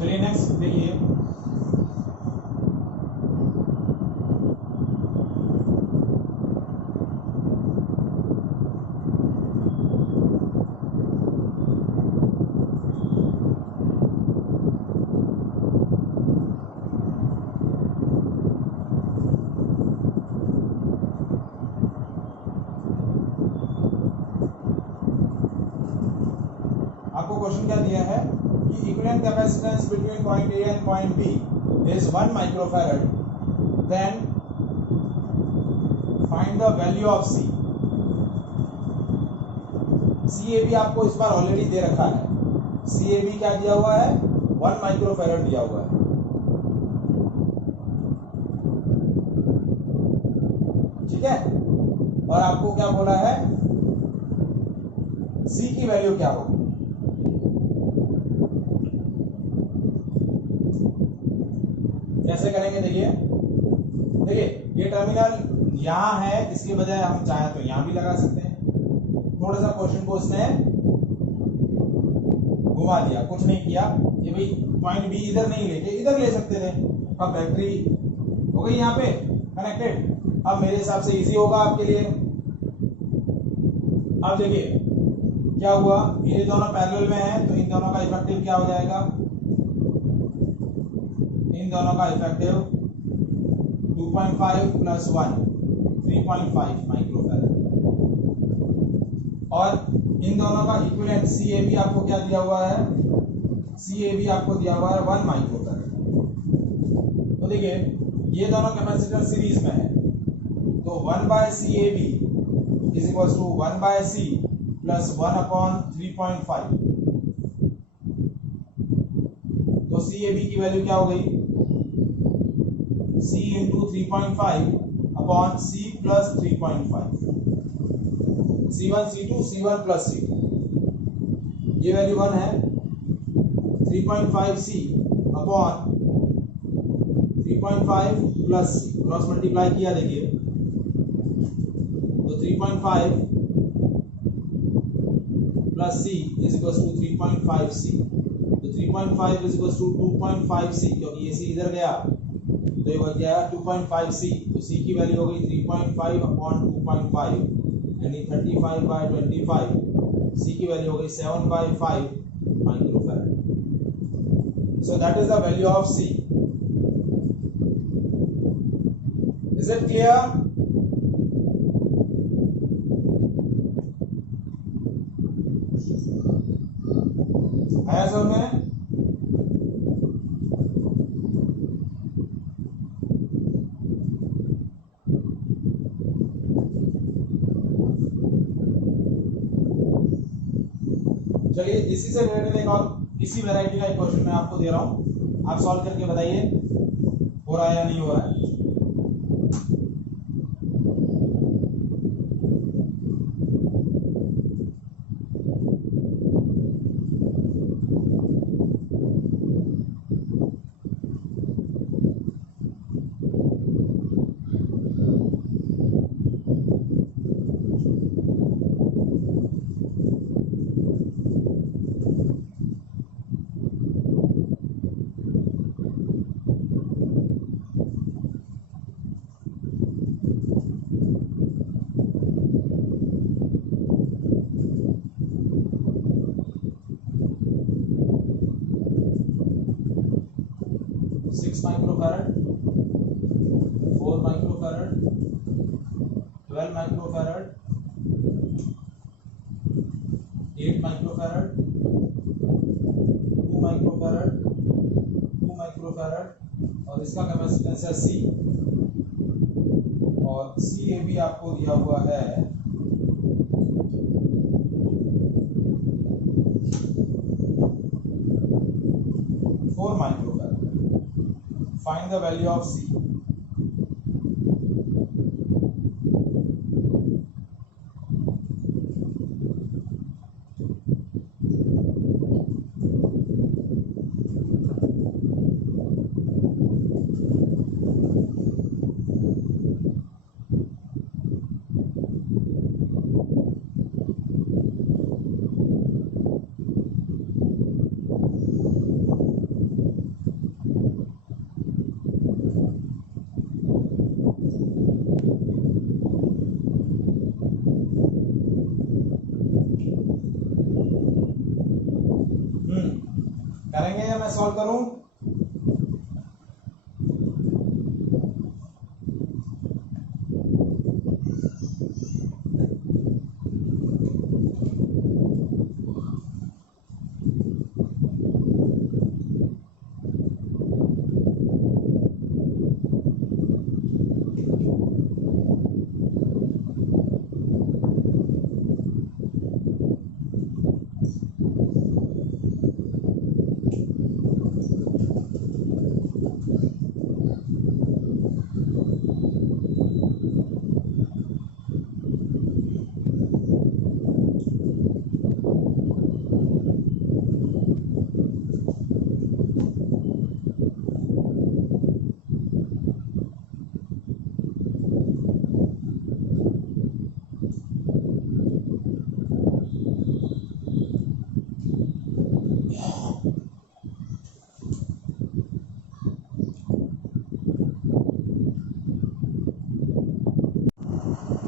चलिए नेक्स्ट देखिए, आपको क्वेश्चन क्या दिया है कि equivalent capacitance between point A and point B is 1 microfarad, then find the value of C. C A B आपको इस बार ऑलरेडी दे रखा है। सी ए बी क्या दिया हुआ है? 1 माइक्रोफैरड दिया हुआ है। ठीक है, और आपको क्या बोला है? सी की वैल्यू क्या होगी? कैसे करेंगे? देखिए ये टर्मिनल यहां है, इसके बजाय हम चाहे तो यहां भी लगा सकते हैं। थोड़ा सा क्वेश्चन को उसने घुमा दिया, कुछ नहीं किया कि भाई पॉइंट बी इधर नहीं लेके इधर ले सकते थे। अब बैटरी हो गई यहाँ पे कनेक्टेड। अब मेरे हिसाब से इजी होगा आपके लिए। अब देखिए क्या हुआ, ये दोनों पैरेलल में हैं, तो इन दोनों का इफेक्टिव क्या हो जाएगा? इन दोनों का इफेक्टिव 2.5 प्लस 1 3.5 माइक्रोफैरड, और इन दोनों का इक्विवेलेंट सी ए बी आपको क्या दिया हुआ है? सी ए बी आपको दिया हुआ है 1 माइक्रोफैरड। तो देखिए ये दोनों कैपेसिटर सीरीज में है, तो 1 by C A B is equal to 1 by C plus 1 upon 3.5। तो सी ए बी की वैल्यू क्या हो गई? C into 3.5 upon C plus 3.5, C1 C2 C1 plus C2, ये वैल्यू 1 है। 3.5 C अपॉन 3.5 प्लस C, क्रॉस मल्टीप्लाई किया देखिए, तो 3.5 plus C is equal to 3.5 C। तो 3.5 इज इक्वल टू 2.5 C, क्योंकि ये C इधर गया तो ये बच गया 2.5 C। तो C की वैल्यू हो गई 3.5 अपॉन 2.5 यानी 35 बाय 25। C की वैल्यू हो गई 7 by 5 microfarad. So that is the value of C। Is it clear? आया सर में? चलिए इसी से रिलेटेड एक और इसी वैरायटी का एक क्वेश्चन मैं आपको दे रहा हूं, आप सॉल्व करके बताइए हो रहा है या नहीं हो रहा है। Microfarad, 4 microfarad, 12 microfarad, 8 microfarad, 2 microfarad, 2 microfarad, और इसका कैपेसिटेंस है C, और सी ए बी आपको दिया हुआ है 4 microfarad. Find the value of C. Solve करूं?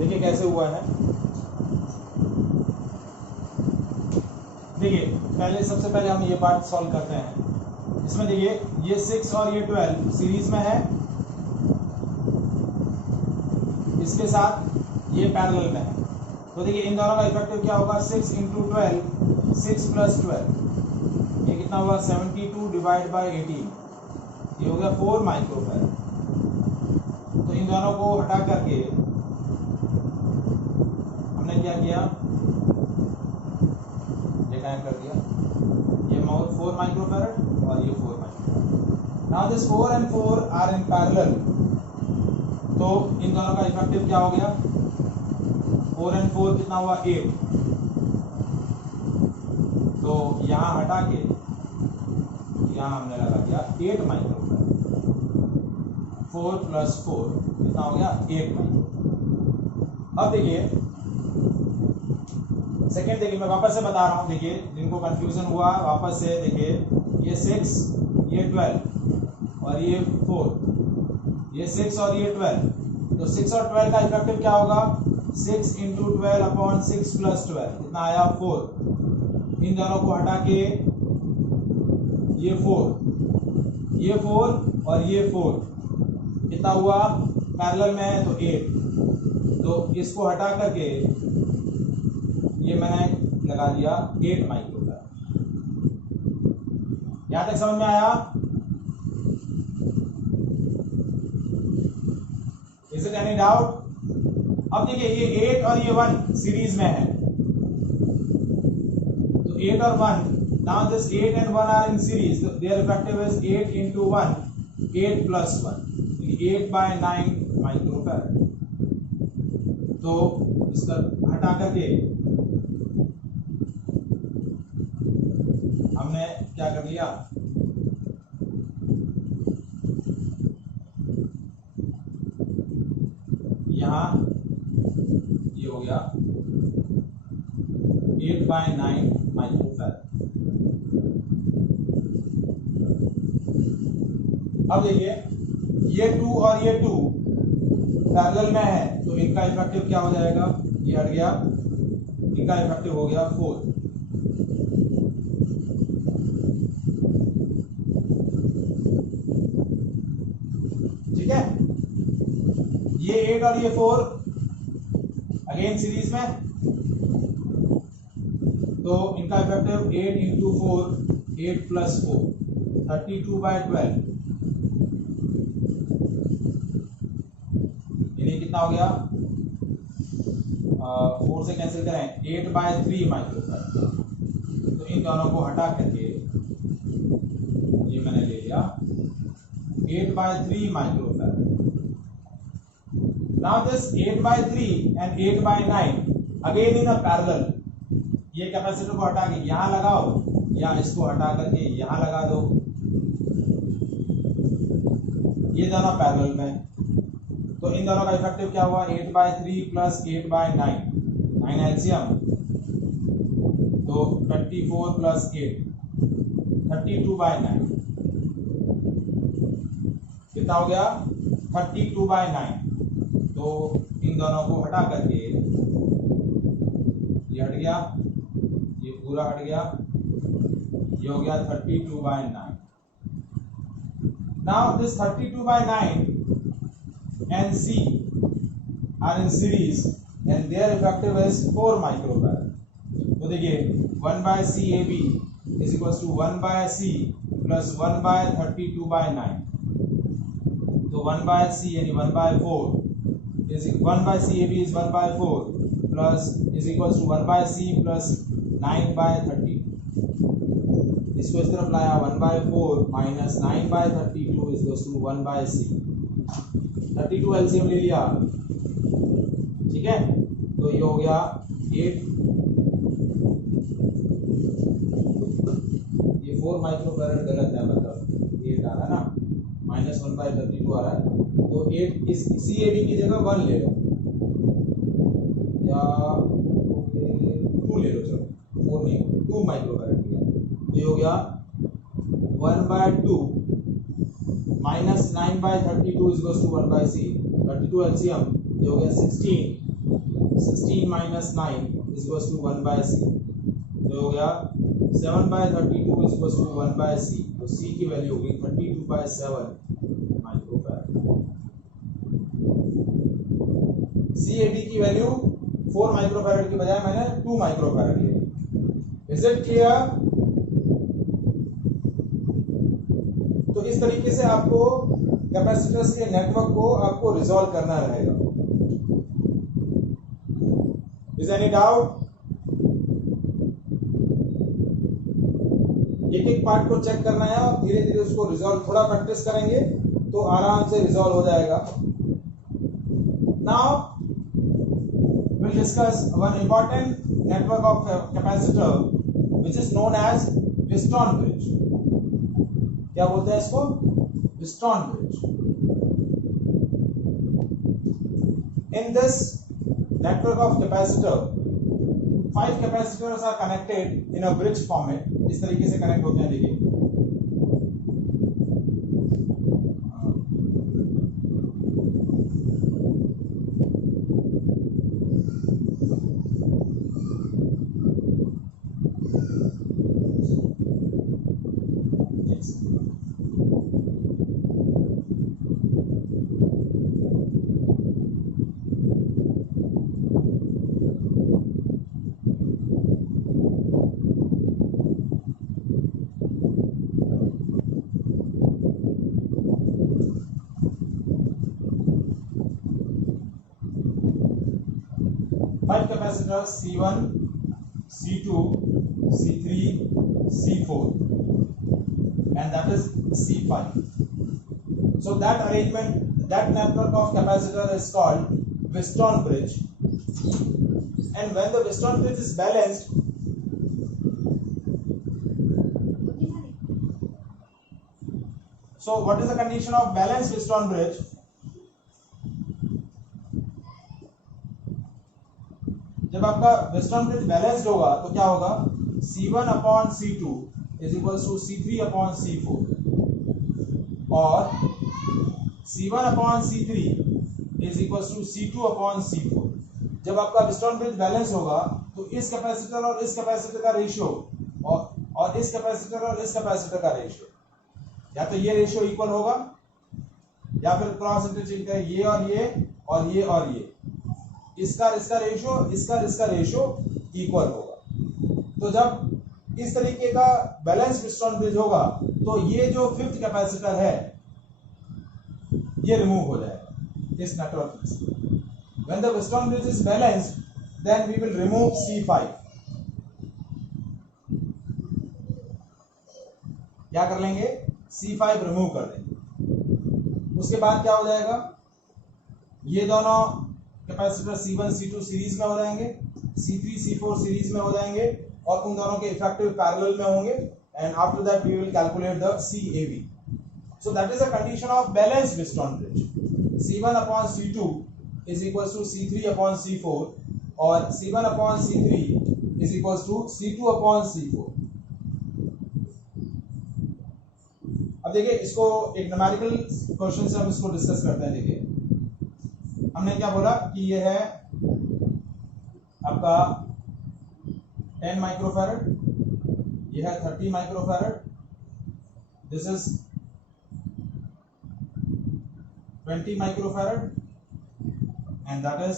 देखिए कैसे हुआ है। देखिए पहले सबसे पहले हम ये पार्ट सॉल्व करते हैं। इसमें देखिए ये 6 और ये 12 सीरीज में है, इसके साथ ये पैरेलल में है। तो देखिए इन दोनों का इफेक्टिव क्या होगा, 6 इंटू 12, 6 प्लस 12, ये कितना हुआ 72 डिवाइड बाई 18, ये हो गया 4 माइक्रोफैराड। तो इन दोनों को हटा करके हमने क्या किया, ये कायम कर दिया, ये 4 माइक्रोफैराड और ये 4 microfarad. Now this 4 and 4 are in parallel, तो इन दोनों का इफेक्टिव क्या हो गया, 4 and 4 कितना हुआ 8। तो यहां हटा के यहां हमने लगा दिया 8 माइक्रोफैराड, 4 प्लस 4 कितना हो गया 8 माइक्रोफैराड। अब देखिए सेकेंड, देखिए मैं वापस से बता रहा हूं, देखिए जिनको कंफ्यूजन हुआ वापस से देखिए, ये 6 ये 12 और ये 4, ये 6 और ये 12, तो 6 और 12 का इफेक्टिव क्या होगा, 6 इंटू 12 अपॉन 6 प्लस 12 कितना आया 4। इन दोनों को हटा के ये 4 और ये 4 कितना हुआ, पैरेलल में है तो 8, तो इसको हटा करके ये मैंने लगा दिया 8 माइक्रोफैराड। यहां तक समझ में आया? Is it any doubt? अब देखिए ये 8 और ये 1 सीरीज में है, तो 8 और 1, now this 8 and 1 are in series, so their effective is 8 into 1, 8 plus 1, 8/9 microfarad. तो इसका हटा करके हमने क्या कर लिया, यहां ये हो गया 8/9 माइक्रोफैराड। अब देखिए ये 2 और ये 2 पैरेलल में है, तो इनका इफेक्टिव क्या हो जाएगा, ये हट गया, इनका इफेक्टिव हो गया 4। ठीक है, ये 8 और ये 4 अगेन सीरीज में, तो इनका इफेक्टिव 8 इंटू 4, 8 प्लस 4, 32/12, यानी कितना हो गया, 4 से कैंसिल करें 8/3 माइक्रोफैराड। तो इन दोनों को हटा करके ये मैंने ले लिया 8/3 microfarad. Now this 8/3 and 8/9 again in a parallel, ये कैपेसिटर को हटा के यहां लगाओ या इसको हटा करके यहां लगा दो, ये दोनों पैरेलल में, तो इन दोनों का इफेक्टिव क्या हुआ, 8/3 प्लस 8/9, 9 एलसीएम, तो 24 प्लस 8, 32/9, कितना हो गया 32/9। तो इन दोनों को हटा करके ये हट गया, ये पूरा हट गया, ये हो गया 32/9। now this 32/9 and C are in series and their effective is 4 microfarad. तो देखिए 1/CAB is equals to 1/C plus 1/32/9. तो 1/C यानी 1/4 is 1/CAB is 1/4 plus is equals to 1/C plus 9/32. इसको इस तरफ लाया 1/4 minus 9/32 is equals to 1/C. 32 LCM ले लिया, ठीक है, तो ये हो गया 8, ये 4 माइक्रोफैरड गलत है, मतलब 8 आ रहा है ना, माइनस 1/32 आ रहा है, तो 8 इस CAB की जगह 1 ले लो या 2 ले लो, चलो 4 नहीं 2 माइक्रोफैरड लिया, तो ये हो गया 1/2 minus 9/32 is equals to 1/C. 32 LCM, ये हो गया 16 minus 9 is equals to 1/C. ये हो गया 7/32 is equals to 1/C. तो C की वैल्यू होगी 32/7 माइक्रोफैरड. CAD की वैल्यू 4 माइक्रोफैरड की बजाय मैंने 2 माइक्रोफैरड लिया. Is it clear? तो इस तरीके से आपको कैपेसिटर्स के नेटवर्क को आपको रिजॉल्व करना रहेगा. Is any doubt? एक एक पार्ट को चेक करना है और धीरे धीरे उसको रिजॉल्व, थोड़ा प्रैक्टिस करेंगे तो आराम से रिजॉल्व हो जाएगा. Now we'll discuss one important network of capacitor which is known as Wheatstone bridge. क्या बोलते हैं इसको? Wheatstone bridge. In this network of capacitor, 5 capacitors are connected in a bridge format. इस तरीके से कनेक्ट होते हैं, देखिए. Five capacitors C1, C2, C3, C4, and that is C5. So that arrangement, that network of capacitor is called Wheatstone bridge. And when the Wheatstone bridge is balanced, so what is the condition of balanced Wheatstone bridge? जब आपका Wheatstone bridge balanced होगा तो क्या होगा? C1/C2 is equals to C3/C4 और C1/C3 is equals to C2/C4. जब आपका Wheatstone bridge balance होगा तो इस कैपेसिटर और इस कैपेसिटर का रेशियो और इस कैपेसिटर और इस कैपेसिटर का रेशियो, या तो ये रेशियो इक्वल होगा या फिर क्रॉस इंटरचेंज करें, ये और ये और ये और ये, इसका इसका रेशियो इक्वल होगा. तो जब इस तरीके का बैलेंस Wheatstone ब्रिज होगा तो ये जो 5th कैपेसिटर है ये रिमूव हो जाएगा इस नेटवर्क से. When the Wheatstone bridge is balanced, then we will remove C5. क्या कर लेंगे? C5 रिमूव कर देंगे. उसके बाद क्या हो जाएगा? ये दोनों कैपेसिटर C1 C2 सीरीज में हो जाएंगे, C3 C4 सीरीज में हो जाएंगे और उन दोनों के इफेक्टिव पैरेलल में होंगे. And after that we will calculate the CAB. So that is a condition of balanced Wheatstone bridge. C1/C2 is equals to C3/C4 और C1/C3 is equals to C2/C4. अब देखिए इसको एक न्यूमेरिकल क्वेश्चन से हम इसको डिस्कस करते हैं. देखिए हमने क्या बोला कि ये है आपका 10 माइक्रोफैरड, ये है 30 microfarad, this is 20 microfarad and that is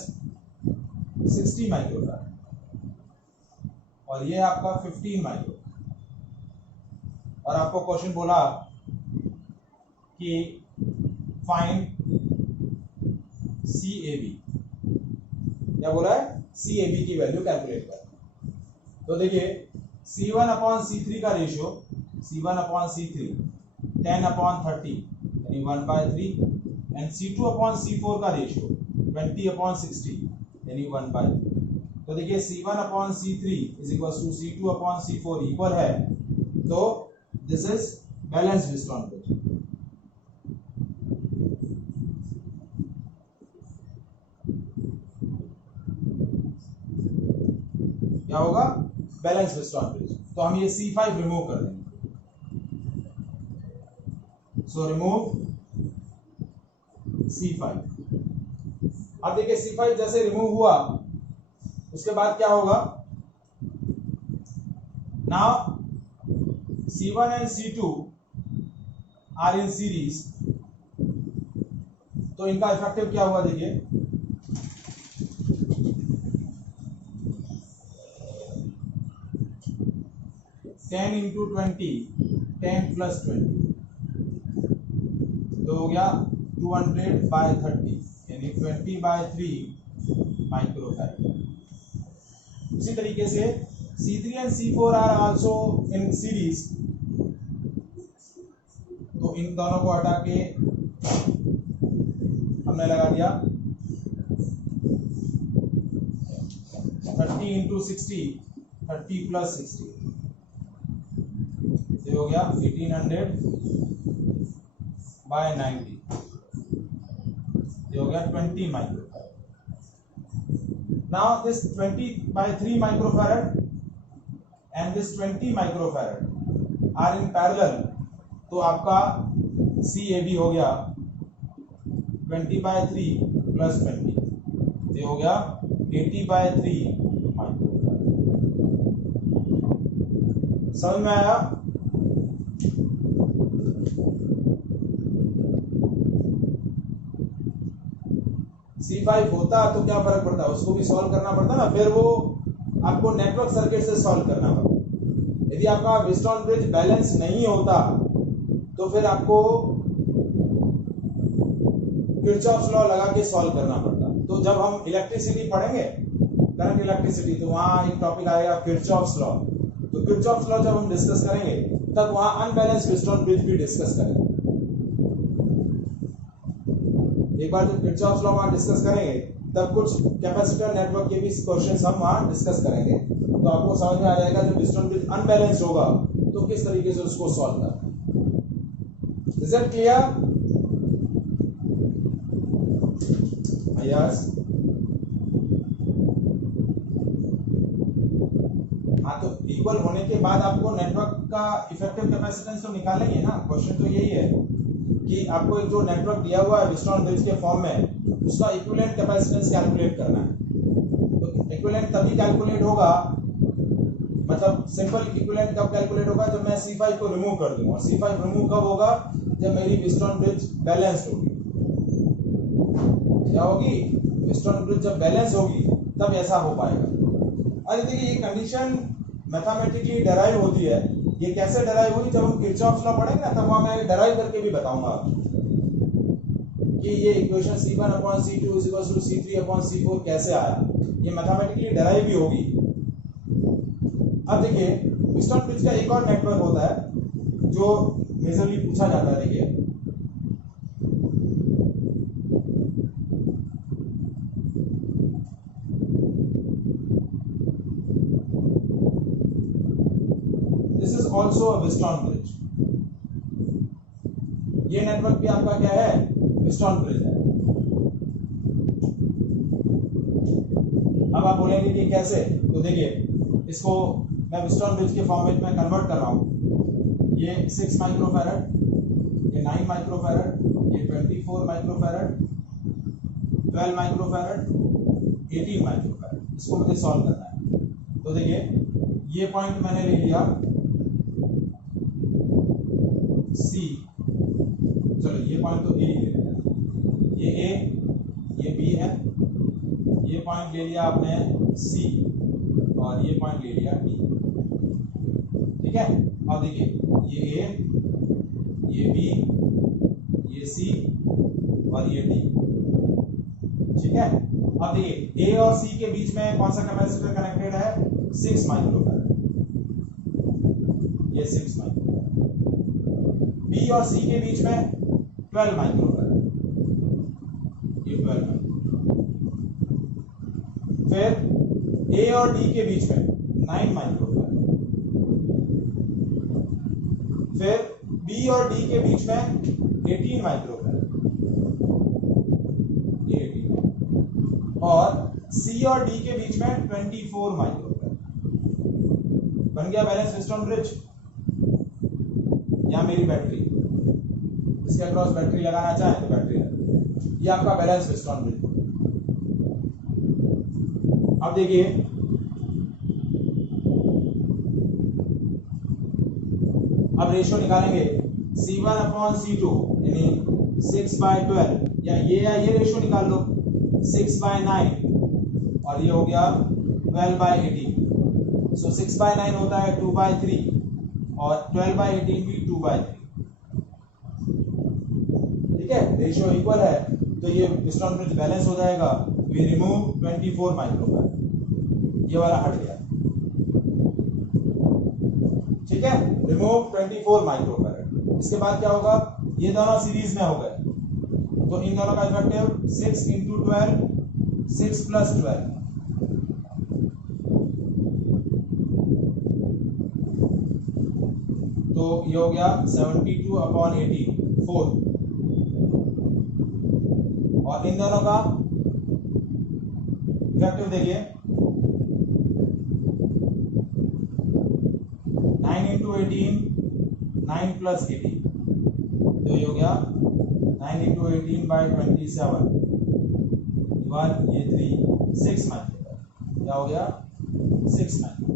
60 microfarad, और ये आपका 15 माइक्रो। और आपको क्वेश्चन बोला कि फाइंड CAB, क्या बोला है? CAB की वैल्यू कैलकुलेट कर। तो देखिए C1/C3 का रेशियो, C1/C3 10/30 यानी 1/3, एंड C2/C4 का रेशियो 20/60 यानी 1/3। तो देखिए C1/C3 is equal to C2/C4 equal है, तो this is balance Wheatstone bridge. क्या होगा? Balance Wheatstone bridge. तो हम ये C5 रिमूव कर देंगे। So remove C5। अब देखिए C5 जैसे रिमूव हुआ उसके बाद क्या होगा? Now C1 and C2 are in series, तो इनका इफेक्टिव क्या हुआ? देखिए 10 into 20 10 plus 20 तो हो गया 200/30 यानी 20/3 माइक्रोफैरड। उसी तरीके से C3 and C4 are also in series, तो इन दोनों को हटा के हमने लगा दिया 30 into 60 30 plus 60, ये हो गया 1800/90, ये हो गया 20 microfarad. Now this 20/3 microfarad and this 20 microfarad are in parallel, तो आपका CAB हो गया 20/3 plus 20, ये हो गया 80/3 माइक्रोफैरड। समझ में आया? C5 होता तो क्या फर्क पड़ता है, उसको भी सॉल्व करना पड़ता ना, फिर वो आपको नेटवर्क सर्किट से सॉल्व करना पड़ता। यदि आपका व्हीटस्टोन ब्रिज बैलेंस नहीं होता तो फिर आपको किरचॉफ्स लॉ लगा के सॉल्व करना पड़ता। तो जब हम इलेक्ट्रिसिटी पढ़ेंगे, करंट इलेक्ट्रिसिटी, तो वहां एक टॉपिक आएगा किरचॉफ्स लॉ। तो किरचॉफ्स लॉ जब हम डिस्कस करेंगे तब वहां अनबैलेंस्ड व्हीटस्टोन ब्रिज भी डिस्कस करेंगे। एक बार जब किरचॉफ्स लॉ वहां डिस्कस करेंगे तब कुछ कैपेसिटर नेटवर्क के भी क्वेश्चंस हम वहां डिस्कस करेंगे, तो आपको समझ में आ जाएगा जब व्हीटस्टोन ब्रिज अनबैलेंस्ड होगा तो किस तरीके से उसको सॉल्व करना है। Is it clear? यस। हाँ, तो इक्वल होने के बाद आपको नेटवर्क का इफेक्टिव कैपेसिटेंस तो निकालेंगे ना। क्वेश्चन तो यही है कि आपको एक जो नेटवर्क दिया हुआ है व्हीटस्टोन ब्रिज के फॉर्म में, उसका इक्विवेलेंट कैपेसिटेंस कैलकुलेट करना है। तो इक्विवेलेंट तभी कैलकुलेट होगा, मतलब सिंपल इक्विवेलेंट कब कैलकुलेट होगा? जब मैं C5 को रिमूव कर दूं। और C5 रिमूव कब होगा? जब मेरी व्हीटस्टोन ब्रिज बैलेंस होगी। क्या होगी? व्हीटस्टोन ब्रिज जब बैलेंस होगी तब ऐसा हो पाएगा। और देखिए ये कंडीशन मैथमेटिकली डेराइव होती है। ये कैसे डेराइव हुई? जब हम किरचॉफ्स लॉ पढ़ेंगे ना तब वहां मैं डेराइव करके भी बताऊंगा कि ये इक्वेशन C1/C2 = C3/C4 कैसे आया। ये मैथमेटिकली डेराइव भी होगी। अब देखिए व्हीटस्टोन ब्रिज का एक और नेटवर्क होता है जो मेजरली पूछा जाता है। देखिए this is also a Wheatstone bridge. ये नेटवर्क भी आपका क्या है? व्हीटस्टोन ब्रिज है। अब आप बोलेंगे कि कैसे? तो देखिए इसको मैं व्हीटस्टोन ब्रिज के फॉर्मेट में कन्वर्ट कर रहा हूं। ये 6 माइक्रोफैरड, ये 9 माइक्रोफैरड, ये 24 माइक्रोफैरड, 12 माइक्रोफैरड, 18 माइक्रोफैरड, इसको मुझे सॉल्व करना है। तो देखिए ये पॉइंट मैंने ले लिया C, चलो ये पॉइंट तो ए ही ले लेते हैं। पॉइंट ले लिया आपने C और ये पॉइंट ले लिया D, ठीक है। अब देखिए ये A, ये B, ये C और ये D, ठीक है। अब देखिए A और C के बीच में कौन सा कैपेसिटर कनेक्टेड है, 6 माइक्रोफैराड, ये 6 माइक्रोफैराड। B और C के बीच में 12 माइक्रोफैराड, ये 12 माइक्रोफैराड। फिर A और D के बीच में 9 माइक्रोफैराड। फिर B और D के बीच में 18 माइक्रोफैराड, ये 18, और C और D के बीच में 24 माइक्रोफैराड। बन गया बैलेंस व्हीटस्टोन ब्रिज। यहाँ मेरी बैटरी, इसके अक्रॉस बैटरी लगाना चाहे तो बैटरी लगती है, ये आपका बैलेंस व्हीटस्टोन ब्रिज। अब देखिए अब रेशियो निकालेंगे C1 अपॉन C2 यानी 6/12, या ये रेशियो निकाल लो 6/9 और ये हो गया 12/18। सो 6/9 होता है 2/3 और 12/18 भी 2/3, ठीक है। रेशियो इक्वल है तो ये व्हीटस्टोन ब्रिज बैलेंस हो जाएगा। वी रिमूव 24 माइक्रोफैराड, ये वाला हट गया, ठीक है। Remove 24 microfarad. इसके बाद क्या होगा, ये दोनों सीरीज में हो गए तो इन दोनों का इफेक्टिव 6 × 12, 6 + 12, तो ये हो गया 72/18, 4, और इन दोनों का इफेक्टिव देखिए 9 × 18, 9 + 18, तो ये हो गया 9 × 18/27, 1, ये 3, 6 माइक्रोफैराड, क्या हो गया 6 microfarad.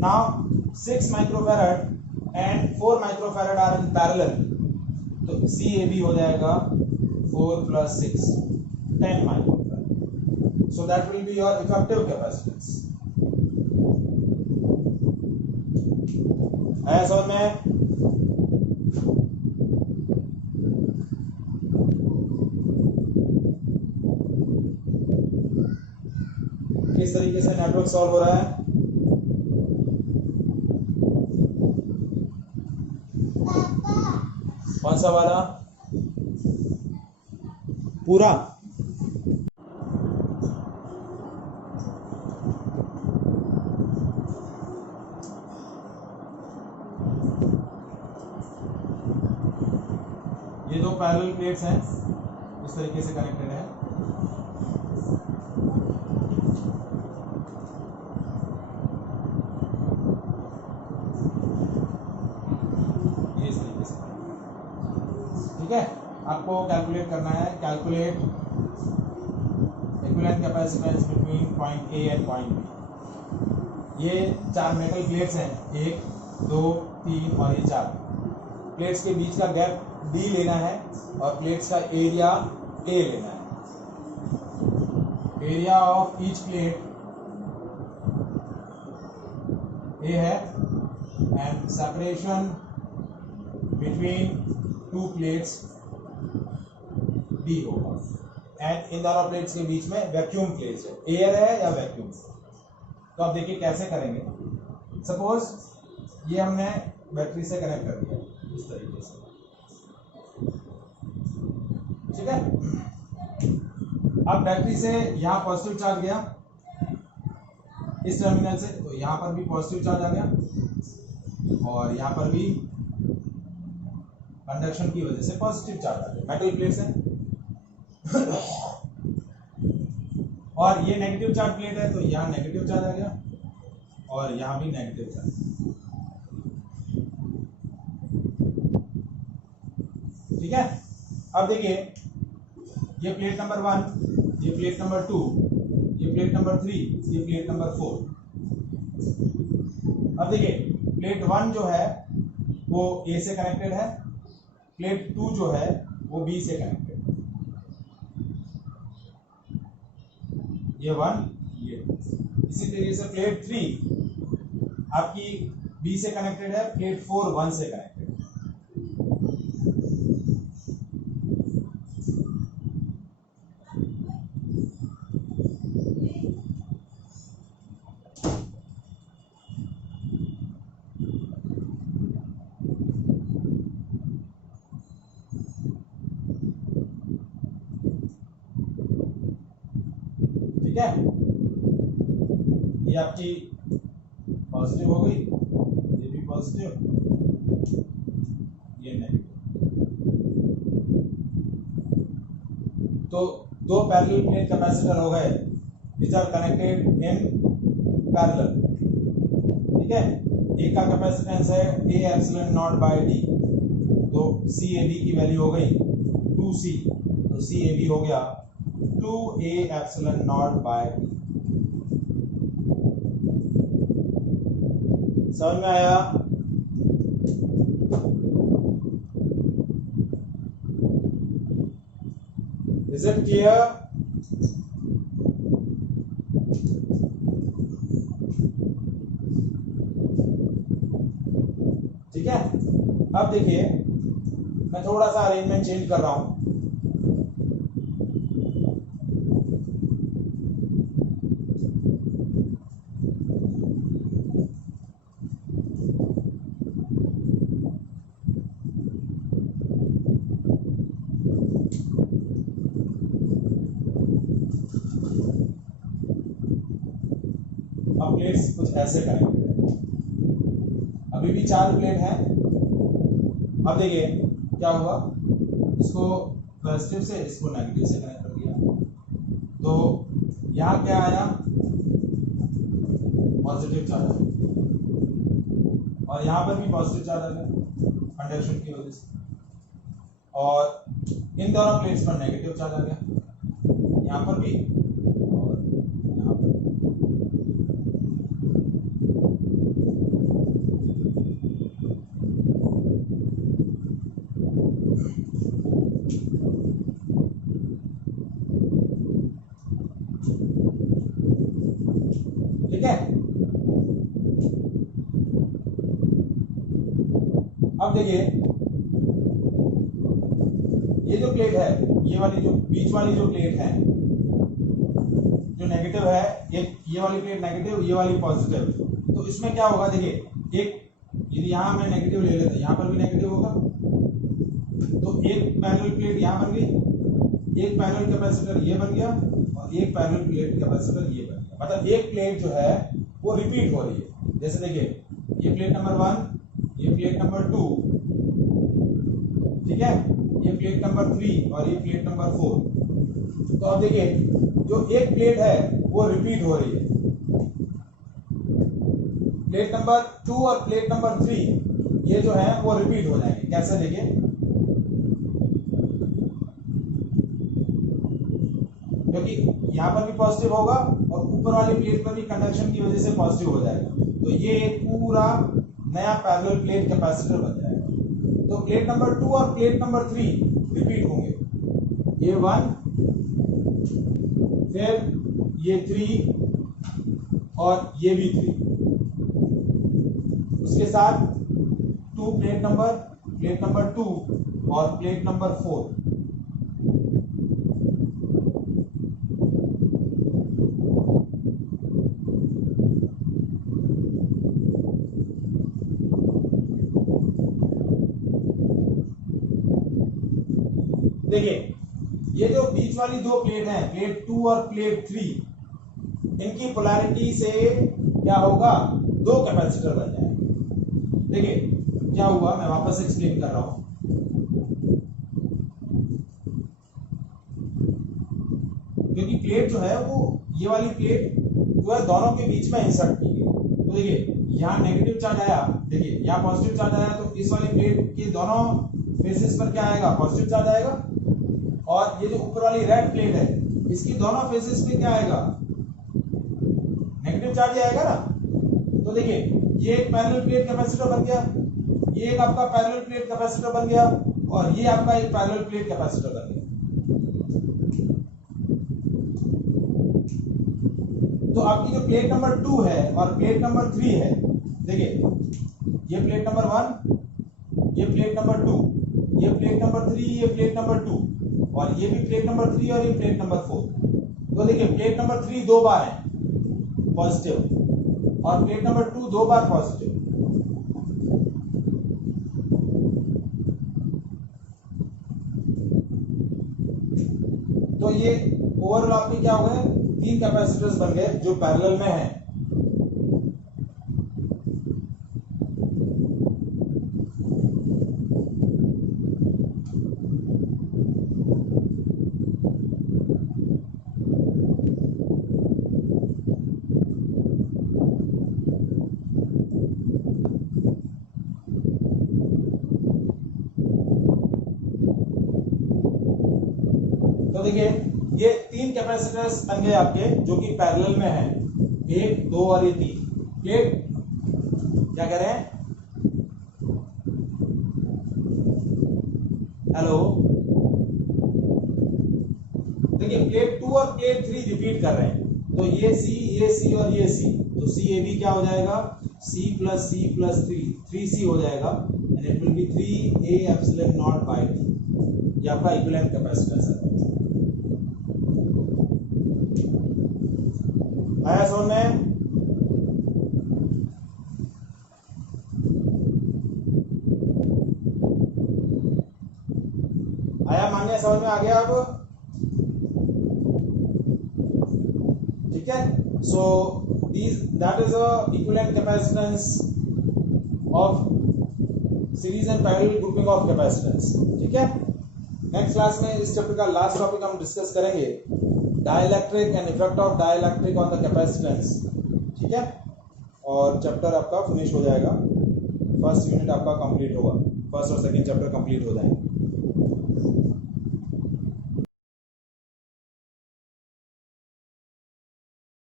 Now 6 microfarad and 4 microfarad are in parallel, तो CAB हो जाएगा 4 + 6, 10 microfarad. So that will be your effective capacitance. आया समझ में? किस तरीके से नेटवर्क सॉल्व हो रहा है? कौन सा वाला? पूरा? ये दो पैरेलल प्लेट्स हैं, इस तरीके से कनेक्टेड है। ये इस तरीके से, ठीक है। आपको कैलकुलेट करना है, calculate equivalent capacitance between point A and point B. ये 4 मेटल प्लेट्स हैं, 1, 2, 3 और ये 4 प्लेट्स के बीच का गैप D लेना है और प्लेट्स का एरिया A लेना है। Area of each plate A है and separation between 2 plates D होगा। एंड इन दोनों प्लेट्स के बीच में वैक्यूम प्लेस है, एयर है या वैक्यूम। तो अब देखिए कैसे करेंगे। सपोज ये हमने बैटरी से कनेक्ट कर दिया इस तरीके से, ठीक है। अब बैटरी से यहाँ पॉजिटिव चार्ज गया इस टर्मिनल से, तो यहाँ पर भी पॉजिटिव चार्ज आ गया और यहाँ पर भी कंडक्शन की वजह से पॉजिटिव चार्ज आ गया। मेटल प्लेट्स है और ये नेगेटिव चार्ज प्लेट है, तो यहाँ नेगेटिव चार्ज आ गया और यहाँ भी नेगेटिव चार्ज, ठीक है। अब देखिए ये प्लेट नंबर 1, ये प्लेट नंबर 2, ये प्लेट नंबर 3, ये प्लेट नंबर 4। अब देखिए प्लेट 1 जो है वो A से कनेक्टेड है, प्लेट 2 जो है वो B से कनेक्टेड है। ये 1 ये 2। इसी तरीके से प्लेट 3 आपकी B से कनेक्टेड है, प्लेट 4 1 से कनेक्टेड है। ठीक है, ये आपकी पॉजिटिव हो गई, ये भी पॉजिटिव, ये नेगेटिव। तो दो पैरेलल प्लेट कैपेसिटर हो गए which are connected in parallel. ठीक है, एक का कैपेसिटेंस है A epsilon naught by D, तो CAB की वैल्यू हो गई 2C, तो CAB हो गया 2A epsilon naught by D। समझ में आया? Is it clear? ठीक है, अब देखिए मैं थोड़ा सा अरेंजमेंट चेंज कर रहा हूं। अब प्लेट्स कुछ ऐसे कनेक्टेड है, अभी भी 4 प्लेट है। अब देखिए क्या हुआ, इसको पॉजिटिव से इसको नेगेटिव से कनेक्ट कर दिया, तो यहाँ क्या आया, पॉजिटिव चार्ज, और यहाँ पर भी पॉजिटिव चार्ज आ गया कंडक्शन की वजह से, और इन दोनों प्लेट्स पर नेगेटिव चार्ज आ गया, यहाँ पर भी और यहाँ पर। ठीक है, अब देखिए ये जो प्लेट है, ये वाली जो बीच वाली जो प्लेट है जो नेगेटिव है, ये वाली प्लेट नेगेटिव, ये वाली पॉजिटिव, तो इसमें क्या होगा, देखिए एक यदि यहाँ मैं नेगेटिव ले लेता, यहाँ पर भी नेगेटिव होगा, तो एक पैरेलल प्लेट यहाँ बन गई, एक पैरेलल कैपेसिटर ये बन गया, और एक पैरेलल प्लेट कैपेसिटर ये बन गया। मतलब एक प्लेट जो है वो रिपीट हो रही है। जैसे देखिए ये प्लेट नंबर 1, ये प्लेट नंबर 2, ठीक है, ये प्लेट नंबर 3 और ये प्लेट नंबर 4। तो अब देखिए जो एक प्लेट है वो रिपीट हो रही है, प्लेट नंबर 2 और प्लेट नंबर 3 ये जो है वो रिपीट हो जाएंगे। कैसे, देखिए क्योंकि यहाँ पर भी पॉजिटिव होगा और ऊपर वाली प्लेट पर भी कंडक्शन की वजह से पॉजिटिव हो जाएगा, तो ये एक पूरा नया पैरेलल प्लेट कैपेसिटर बन जाएगा। तो प्लेट नंबर 2 और प्लेट नंबर 3 रिपीट होंगे, ये 1, फिर ये 3 और ये भी 3, उसके साथ 2 प्लेट नंबर 2 और प्लेट नंबर 4। देखिए ये जो बीच वाली दो प्लेट हैं, प्लेट 2 और प्लेट 3, इनकी पोलैरिटी से क्या होगा, दो कैपेसिटर बन जाएंगे। देखिए क्या हुआ, मैं वापस एक्सप्लेन कर रहा हूं। क्योंकि प्लेट जो है वो ये वाली प्लेट जो है दोनों के बीच में इंसर्ट की गई, तो देखिए यहाँ नेगेटिव चार्ज आया, देखिए यहाँ पॉजिटिव चार्ज आया, तो इस वाली प्लेट के दोनों फेसेस पर क्या आएगा, पॉजिटिव चार्ज आएगा, और ये जो ऊपर वाली रेड प्लेट है इसकी दोनों फेसेस पे क्या आएगा, नेगेटिव चार्ज आएगा ना। तो देखिए ये एक पैरेलल प्लेट कैपेसिटर बन गया, ये एक आपका पैरेलल प्लेट कैपेसिटर बन गया, और ये आपका एक पैरेलल प्लेट कैपेसिटर बन गया। आपकी जो प्लेट नंबर 2 है और प्लेट नंबर 3 है, देखिए ये प्लेट नंबर 1, ये प्लेट नंबर 2, ये प्लेट नंबर 3, ये प्लेट नंबर 2, और ये भी प्लेट नंबर 3 और ये प्लेट नंबर 4। तो देखिए प्लेट नंबर 3 दो बार है पॉजिटिव और प्लेट नंबर 2 दो बार पॉजिटिव। तो ये ओवरऑल आपके क्या हो गए, 3 कैपेसिटर्स बन गए जो पैरेलल में हैं। तो देखिए ये 3 कैपेसिटर्स बन गए आपके जो कि पैरेलल में हैं, 1, 2 और ये 3 प्लेट। क्या कह रहे हैं, हेलो, देखिए प्लेट 2 और प्लेट 3 रिपीट कर रहे हैं। तो ये सी और ये सी, तो सी ए बी क्या हो जाएगा, C प्लस 3C हो जाएगा and it will be 3A epsilon naught by T। ये आपका इक्विवेलेंट कैपेसिटेंस है। आया समझ में? आया मान्य, समझ में आ गया अब? ठीक है, सो that is a equivalent capacitance of series and parallel grouping of capacitance. ठीक है, नेक्स्ट क्लास में इस चैप्टर का लास्ट टॉपिक हम डिस्कस करेंगे, dielectric and effect of dielectric on the capacitance. ठीक है, और चैप्टर आपका फिनिश हो जाएगा, फर्स्ट यूनिट आपका कंप्लीट होगा, फर्स्ट और सेकंड चैप्टर कंप्लीट हो जाएंगे।